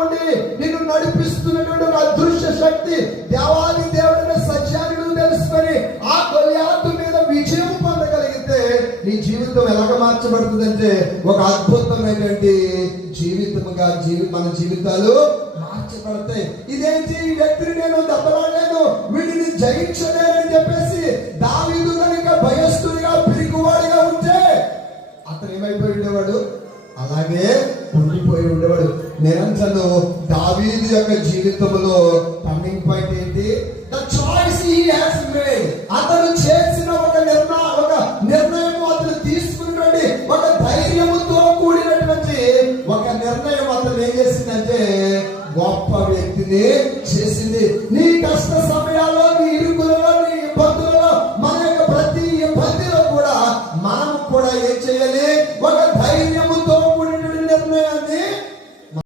ఉండి నిన్ను నడిపిస్తున్నటువంటి ఒక అదృశ్య శక్తి, దేవాది దేవుడైన సత్యాన్ని నువ్వు తెలుసుకొని ఆ గొల్యాతు మీద విజయం పొందగలిగితే నీ జీవితం ఎలాగ మార్చబడుతుందంటే ఒక అద్భుతమైనటువంటి జీవితముగా మన జీవితాలు మార్చబడతాయి. ఇదేంటి, ఈ వ్యక్తిని నేను దెబ్బలాడలేదు, వీడిని జయించలేనని చెప్పేసి దావీదు కనుక భయస్తుడిగా పిరికివాడిగా ఉంటే అతను ఏమైపోయి ఉండేవాడు, అలాగే ఉండిపోయి ఉండేవాడు. నిరంతరం దావీదు యొక్క జీవితంలో టర్నింగ్ పాయింట్ ఏంటి? The choice he has made. అతను చేసిన ఒక నిర్ణయం అతను తీసుకున్నటువంటి ఒక ధైర్యముతో కూడినటువంటి ఒక నిర్ణయం అతను ఏం చేసిందంటే గొప్ప వ్యక్తిని చేసింది. నీ కష్ట సమయాల్లో, నీ ఇరుకులలో, నీ